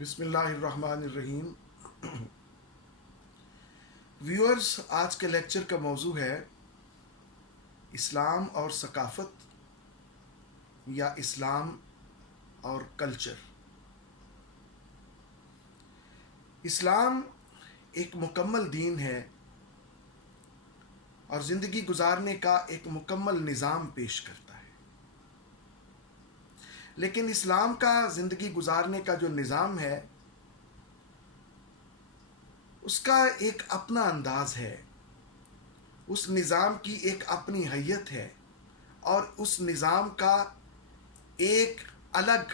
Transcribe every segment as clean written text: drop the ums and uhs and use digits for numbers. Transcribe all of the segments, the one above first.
بسم اللہ الرحمن الرحیم. ویورز، آج کے لیکچر کا موضوع ہے اسلام اور ثقافت یا اسلام اور کلچر. اسلام ایک مکمل دین ہے اور زندگی گزارنے کا ایک مکمل نظام پیش کرتا ہے. لیکن اسلام کا زندگی گزارنے کا جو نظام ہے اس کا ایک اپنا انداز ہے، اس نظام کی ایک اپنی حیت ہے اور اس نظام کا ایک الگ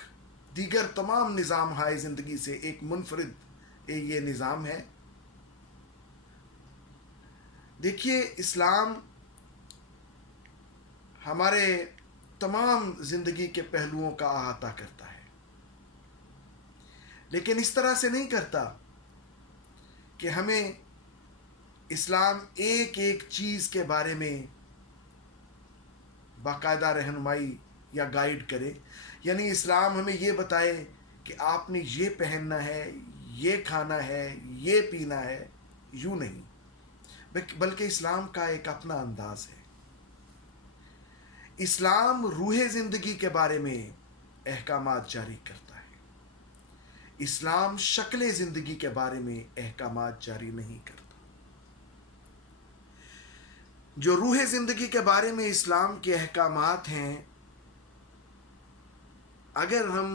دیگر تمام نظام ہائے زندگی سے ایک منفرد یہ نظام ہے. دیکھیے، اسلام ہمارے تمام زندگی کے پہلوؤں کا احاطہ کرتا ہے، لیکن اس طرح سے نہیں کرتا کہ ہمیں اسلام ایک ایک چیز کے بارے میں باقاعدہ رہنمائی یا گائیڈ کرے. یعنی اسلام ہمیں یہ بتائے کہ آپ نے یہ پہننا ہے، یہ کھانا ہے، یہ پینا ہے. یوں نہیں، بلکہ اسلام کا ایک اپنا انداز ہے. اسلام روح زندگی کے بارے میں احکامات جاری کرتا ہے. اسلام شکل زندگی کے بارے میں احکامات جاری نہیں کرتا. جو روح زندگی کے بارے میں اسلام کے احکامات ہیں، اگر ہم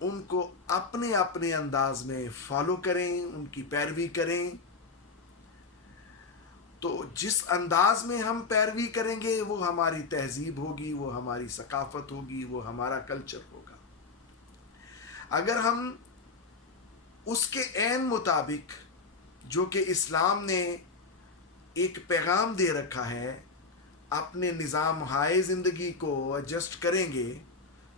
ان کو اپنے اپنے انداز میں فالو کریں، ان کی پیروی کریں، تو جس انداز میں ہم پیروی کریں گے وہ ہماری تہذیب ہوگی، وہ ہماری ثقافت ہوگی، وہ ہمارا کلچر ہوگا. اگر ہم اس کے عین مطابق جو کہ اسلام نے ایک پیغام دے رکھا ہے اپنے نظام ہائے زندگی کو ایڈجسٹ کریں گے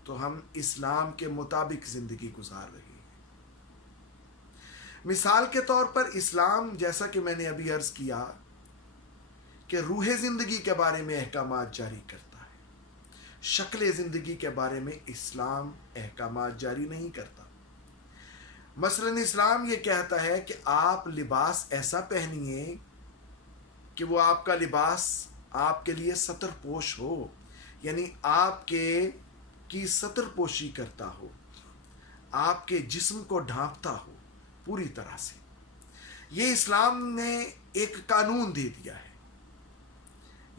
تو ہم اسلام کے مطابق زندگی گزار رہے ہیں. مثال کے طور پر اسلام، جیسا کہ میں نے ابھی عرض کیا کہ روح زندگی کے بارے میں احکامات جاری کرتا ہے، شکل زندگی کے بارے میں اسلام احکامات جاری نہیں کرتا. مثلا اسلام یہ کہتا ہے کہ آپ لباس ایسا پہنیے کہ وہ آپ کا لباس آپ کے لیے ستر پوش ہو، یعنی آپ کی ستر پوشی کرتا ہو، آپ کے جسم کو ڈھانپتا ہو پوری طرح سے. یہ اسلام نے ایک قانون دے دیا ہے.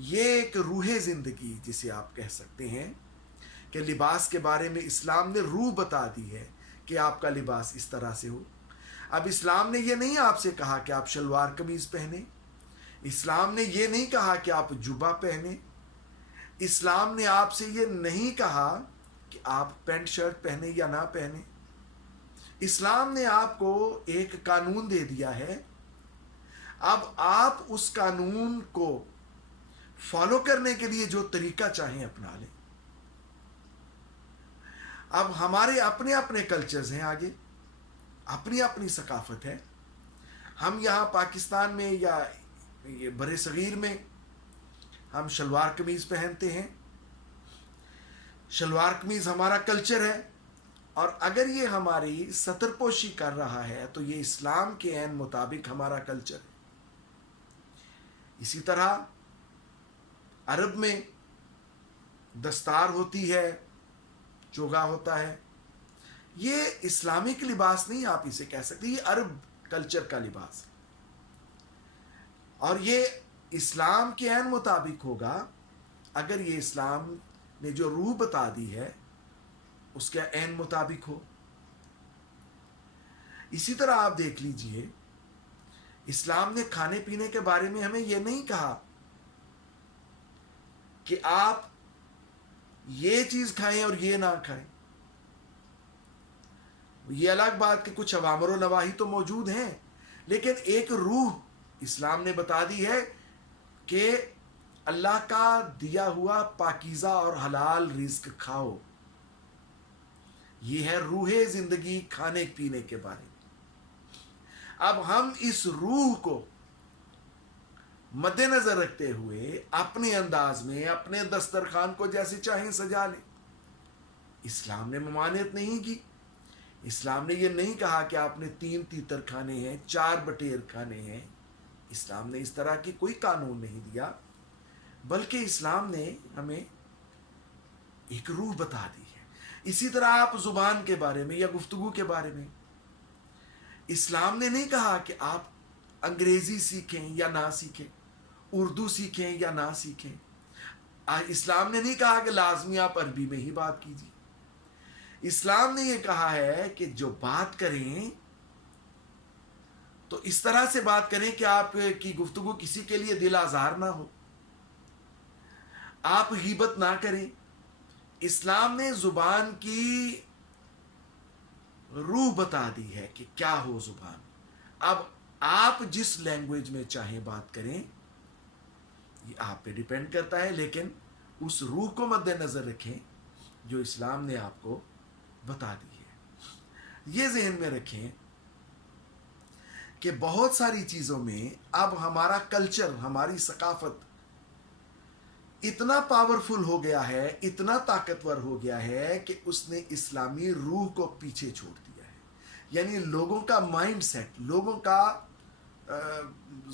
یہ ایک روح زندگی جسے آپ کہہ سکتے ہیں کہ لباس کے بارے میں اسلام نے روح بتا دی ہے کہ آپ کا لباس اس طرح سے ہو. اب اسلام نے یہ نہیں آپ سے کہا کہ آپ شلوار قمیض پہنیں، اسلام نے یہ نہیں کہا کہ آپ جبہ پہنیں، اسلام نے آپ سے یہ نہیں کہا کہ آپ پینٹ شرٹ پہنیں یا نہ پہنیں. اسلام نے آپ کو ایک قانون دے دیا ہے. اب آپ اس قانون کو فالو کرنے کے لیے جو طریقہ چاہیں اپنا لیں. اب ہمارے اپنے اپنے کلچرز ہیں، آگے اپنی اپنی ثقافت ہے. ہم یہاں پاکستان میں یا یہ بر صغیر میں ہم شلوار قمیض پہنتے ہیں. شلوار قمیض ہمارا کلچر ہے، اور اگر یہ ہماری ستر پوشی کر رہا ہے تو یہ اسلام کے عین مطابق ہمارا کلچر ہے. اسی طرح عرب میں دستار ہوتی ہے، چوگا ہوتا ہے. یہ اسلامک لباس نہیں آپ اسے کہہ سکتے، یہ عرب کلچر کا لباس ہے، اور یہ اسلام کے عین مطابق ہوگا اگر یہ اسلام نے جو روح بتا دی ہے اس کے عین مطابق ہو. اسی طرح آپ دیکھ لیجئے، اسلام نے کھانے پینے کے بارے میں ہمیں یہ نہیں کہا کہ آپ یہ چیز کھائیں اور یہ نہ کھائیں. یہ الگ بات کہ کچھ اوامر و نواہی تو موجود ہیں، لیکن ایک روح اسلام نے بتا دی ہے کہ اللہ کا دیا ہوا پاکیزہ اور حلال رزق کھاؤ. یہ ہے روح زندگی کھانے پینے کے بارے میں. اب ہم اس روح کو مد نظر رکھتے ہوئے اپنے انداز میں اپنے دسترخوان کو جیسے چاہیں سجا لیں. اسلام نے ممانعت نہیں کی. اسلام نے یہ نہیں کہا کہ آپ نے 3 تیتر کھانے ہیں، 4 بٹیر کھانے ہیں. اسلام نے اس طرح کی کوئی قانون نہیں دیا، بلکہ اسلام نے ہمیں ایک روح بتا دی ہے. اسی طرح آپ زبان کے بارے میں یا گفتگو کے بارے میں، اسلام نے نہیں کہا کہ آپ انگریزی سیکھیں یا نہ سیکھیں، اردو سیکھیں یا نہ سیکھیں. اسلام نے نہیں کہا کہ لازمی آپ عربی میں ہی بات کیجیے. اسلام نے یہ کہا ہے کہ جو بات کریں تو اس طرح سے بات کریں کہ آپ کی گفتگو کسی کے لیے دل آزار نہ ہو، آپ غیبت نہ کریں. اسلام نے زبان کی روح بتا دی ہے کہ کیا ہو زبان. اب آپ جس لینگویج میں چاہیں بات کریں، یہ آپ پہ ڈیپینڈ کرتا ہے، لیکن اس روح کو مد نظر رکھیں جو اسلام نے آپ کو بتا دی ہے. یہ ذہن میں رکھیں کہ بہت ساری چیزوں میں اب ہمارا کلچر، ہماری ثقافت اتنا پاورفل ہو گیا ہے، اتنا طاقتور ہو گیا ہے کہ اس نے اسلامی روح کو پیچھے چھوڑ دیا ہے. یعنی لوگوں کا مائنڈ سیٹ، لوگوں کا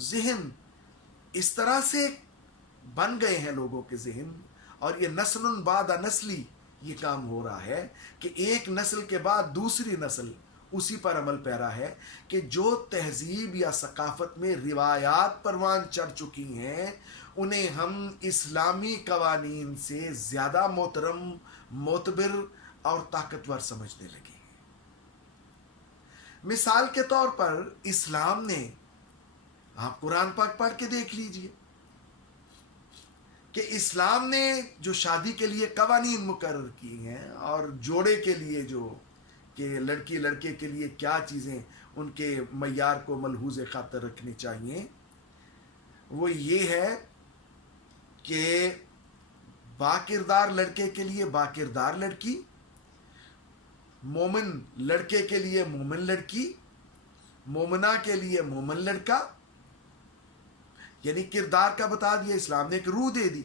ذہن اس طرح سے بن گئے ہیں، لوگوں کے ذہن، اور یہ نسل بعد نسلی یہ کام ہو رہا ہے کہ ایک نسل کے بعد دوسری نسل اسی پر عمل پیرا ہے کہ جو تہذیب یا ثقافت میں روایات پروان چڑھ چکی ہیں انہیں ہم اسلامی قوانین سے زیادہ محترم، معتبر اور طاقتور سمجھنے لگے ہیں. مثال کے طور پر اسلام نے، آپ قرآن پاک پڑھ کے دیکھ لیجئے کہ اسلام نے جو شادی کے لیے قوانین مقرر کی ہیں اور جوڑے کے لیے جو کہ لڑکی لڑکے کے لیے کیا چیزیں ان کے معیار کو ملحوظ خاطر رکھنی چاہیے، وہ یہ ہے کہ باکردار لڑکے کے لیے باکردار لڑکی، مومن لڑکے کے لیے مومن لڑکی، مومنہ کے لیے مومن لڑکا. یعنی کردار کا بتا دیا اسلام نے، ایک روح دے دی.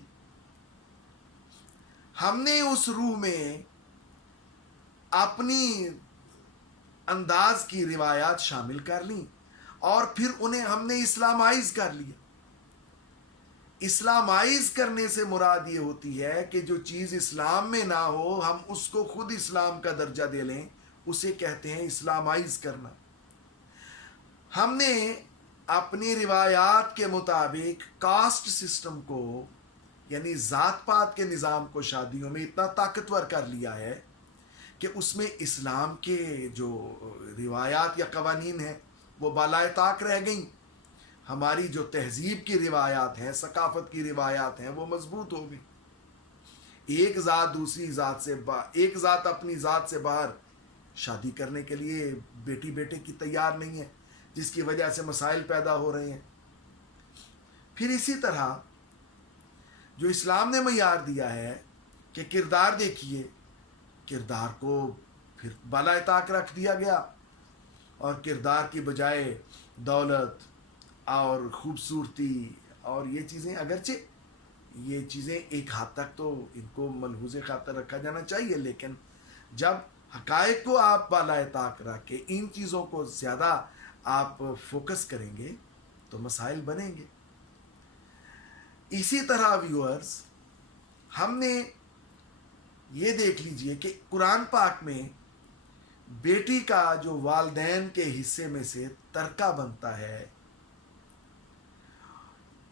ہم نے اس روح میں اپنی انداز کی روایات شامل کر لیں اور پھر انہیں ہم نے اسلامائز کر لیا. اسلامائز کرنے سے مراد یہ ہوتی ہے کہ جو چیز اسلام میں نہ ہو ہم اس کو خود اسلام کا درجہ دے لیں، اسے کہتے ہیں اسلامائز کرنا. ہم نے اپنی روایات کے مطابق کاسٹ سسٹم کو، یعنی ذات پات کے نظام کو شادیوں میں اتنا طاقتور کر لیا ہے کہ اس میں اسلام کے جو روایات یا قوانین ہیں وہ بالائے طاق رہ گئیں. ہماری جو تہذیب کی روایات ہیں، ثقافت کی روایات ہیں، وہ مضبوط ہو گئی. ایک ذات دوسری ذات سے ایک ذات اپنی ذات سے باہر شادی کرنے کے لیے بیٹی بیٹے کی تیار نہیں ہے، جس کی وجہ سے مسائل پیدا ہو رہے ہیں. پھر اسی طرح جو اسلام نے معیار دیا ہے کہ کردار دیکھیے، کردار کو پھر بالائے طاق رکھ دیا گیا اور کردار کی بجائے دولت اور خوبصورتی اور یہ چیزیں، اگرچہ یہ چیزیں ایک حد تک تو ان کو ملحوظ خاطر رکھا جانا چاہیے، لیکن جب حقائق کو آپ بالائے طاق رکھ کے ان چیزوں کو زیادہ آپ فوکس کریں گے تو مسائل بنیں گے. اسی طرح ویورز، ہم نے یہ دیکھ لیجئے کہ قرآن پاک میں بیٹی کا جو والدین کے حصے میں سے ترکہ بنتا ہے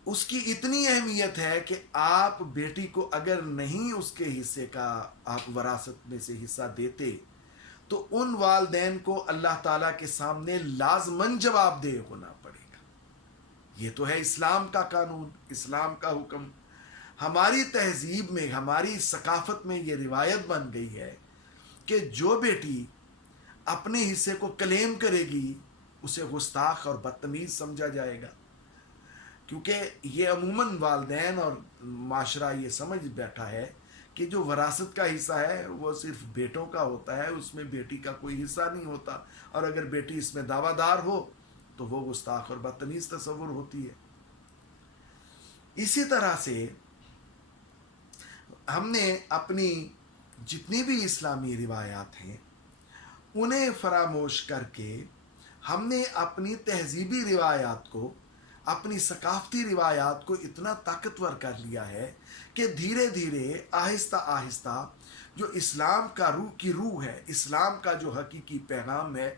اس کی اتنی اہمیت ہے کہ آپ بیٹی کو اگر نہیں اس کے حصے کا آپ وراثت میں سے حصہ دیتے تو ان والدین کو اللہ تعالیٰ کے سامنے لازماً جواب دہ ہونا پڑے گا. یہ تو ہے اسلام کا قانون، اسلام کا حکم. ہماری تہذیب میں، ہماری ثقافت میں یہ روایت بن گئی ہے کہ جو بیٹی اپنے حصے کو کلیم کرے گی اسے گستاخ اور بدتمیز سمجھا جائے گا، کیونکہ یہ عموماً والدین اور معاشرہ یہ سمجھ بیٹھا ہے کہ جو وراثت کا حصہ ہے وہ صرف بیٹوں کا ہوتا ہے، اس میں بیٹی کا کوئی حصہ نہیں ہوتا، اور اگر بیٹی اس میں دعویٰ دار ہو تو وہ گستاخ اور بدتمیز تصور ہوتی ہے. اسی طرح سے ہم نے اپنی جتنی بھی اسلامی روایات ہیں انہیں فراموش کر کے ہم نے اپنی تہذیبی روایات کو، اپنی ثقافتی روایات کو اتنا طاقتور کر لیا ہے کہ دھیرے دھیرے آہستہ آہستہ جو اسلام کا روح ہے، اسلام کا جو حقیقی پیغام ہے،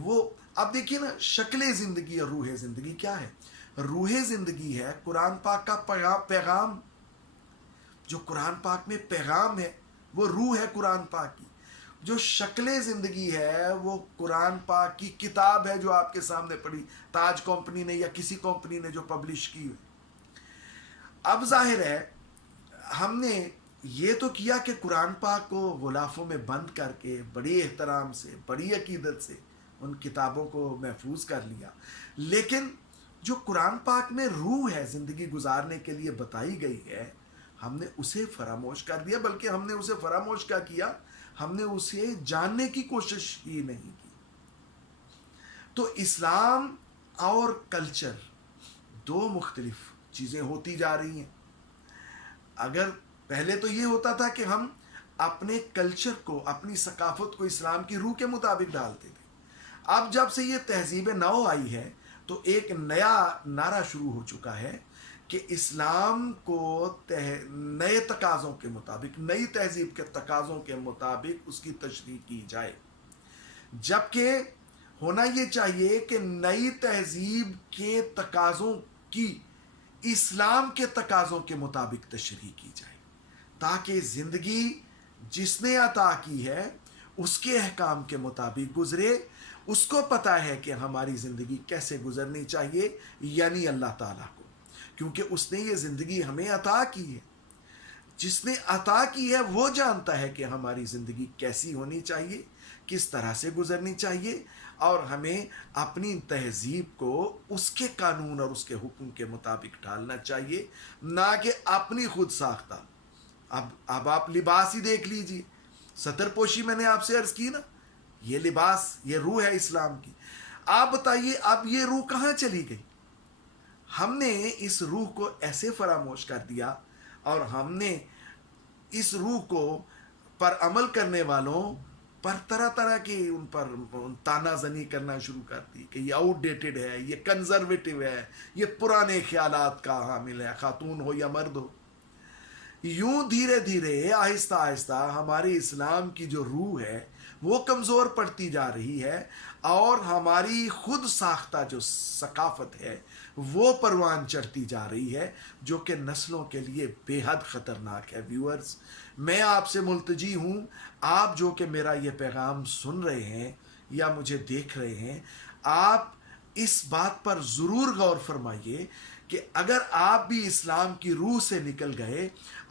وہ اب دیکھیے نا، شکل زندگی اور روح زندگی کیا ہے؟ روح زندگی ہے قرآن پاک کا پیغام، جو قرآن پاک میں پیغام ہے وہ روح ہے قرآن پاک کی۔ جو شکل زندگی ہے وہ قرآن پاک کی کتاب ہے جو آپ کے سامنے پڑھی تاج کمپنی نے یا کسی کمپنی نے جو پبلش کی ہوئی۔ اب ظاہر ہے ہم نے یہ تو کیا کہ قرآن پاک کو غلافوں میں بند کر کے بڑی احترام سے، بڑی عقیدت سے ان کتابوں کو محفوظ کر لیا، لیکن جو قرآن پاک میں روح ہے زندگی گزارنے کے لیے بتائی گئی ہے، ہم نے اسے فراموش کر دیا، بلکہ ہم نے اسے فراموش کیا کیا، ہم نے اسے جاننے کی کوشش ہی نہیں کی۔ تو اسلام اور کلچر دو مختلف چیزیں ہوتی جا رہی ہیں۔ اگر پہلے تو یہ ہوتا تھا کہ ہم اپنے کلچر کو، اپنی ثقافت کو اسلام کی روح کے مطابق ڈالتے تھے، اب جب سے یہ تہذیب نو آئی ہے تو ایک نیا نعرہ شروع ہو چکا ہے کہ اسلام کو نئے تقاضوں کے مطابق، نئی تہذیب کے تقاضوں کے مطابق اس کی تشریح کی جائے، جبکہ ہونا یہ چاہیے کہ نئی تہذیب کے تقاضوں کی اسلام کے تقاضوں کے مطابق تشریح کی جائے، تاکہ زندگی جس نے عطا کی ہے اس کے احکام کے مطابق گزرے، اس کو پتہ ہے کہ ہماری زندگی کیسے گزرنی چاہیے، یعنی اللہ تعالیٰ کو، کیونکہ اس نے یہ زندگی ہمیں عطا کی ہے۔ جس نے عطا کی ہے وہ جانتا ہے کہ ہماری زندگی کیسی ہونی چاہیے، کس طرح سے گزرنی چاہیے، اور ہمیں اپنی تہذیب کو اس کے قانون اور اس کے حکم کے مطابق ڈالنا چاہیے، نہ کہ اپنی خود ساختہ۔ اب آپ لباس ہی دیکھ لیجئے، ستر پوشی میں نے آپ سے عرض کی نا، یہ لباس، یہ روح ہے اسلام کی۔ آپ بتائیے اب یہ روح کہاں چلی گئی؟ ہم نے اس روح کو ایسے فراموش کر دیا، اور ہم نے اس روح کو پر عمل کرنے والوں پر طرح طرح کی ان پر تانا زنی کرنا شروع کر دی کہ یہ آؤٹ ڈیٹڈ ہے، یہ کنزرویٹو ہے، یہ پرانے خیالات کا حامل ہے، خاتون ہو یا مرد ہو۔ یوں دھیرے دھیرے آہستہ آہستہ ہماری اسلام کی جو روح ہے وہ کمزور پڑتی جا رہی ہے، اور ہماری خود ساختہ جو ثقافت ہے وہ پروان چڑھتی جا رہی ہے، جو کہ نسلوں کے لیے بے حد خطرناک ہے۔ ویورز، میں آپ سے ملتجی ہوں، آپ جو کہ میرا یہ پیغام سن رہے ہیں یا مجھے دیکھ رہے ہیں، آپ اس بات پر ضرور غور فرمائیے کہ اگر آپ بھی اسلام کی روح سے نکل گئے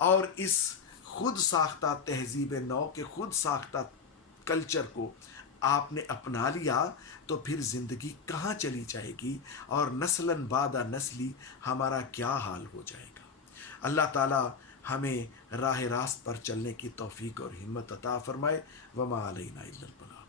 اور اس خود ساختہ تہذیب نو کے خود ساختہ کلچر کو آپ نے اپنا لیا، تو پھر زندگی کہاں چلی جائے گی، اور نسلاً بعد نسلی ہمارا کیا حال ہو جائے گا۔ اللہ تعالی ہمیں راہ راست پر چلنے کی توفیق اور ہمت عطا فرمائے۔ وما علینا الا البلاغ۔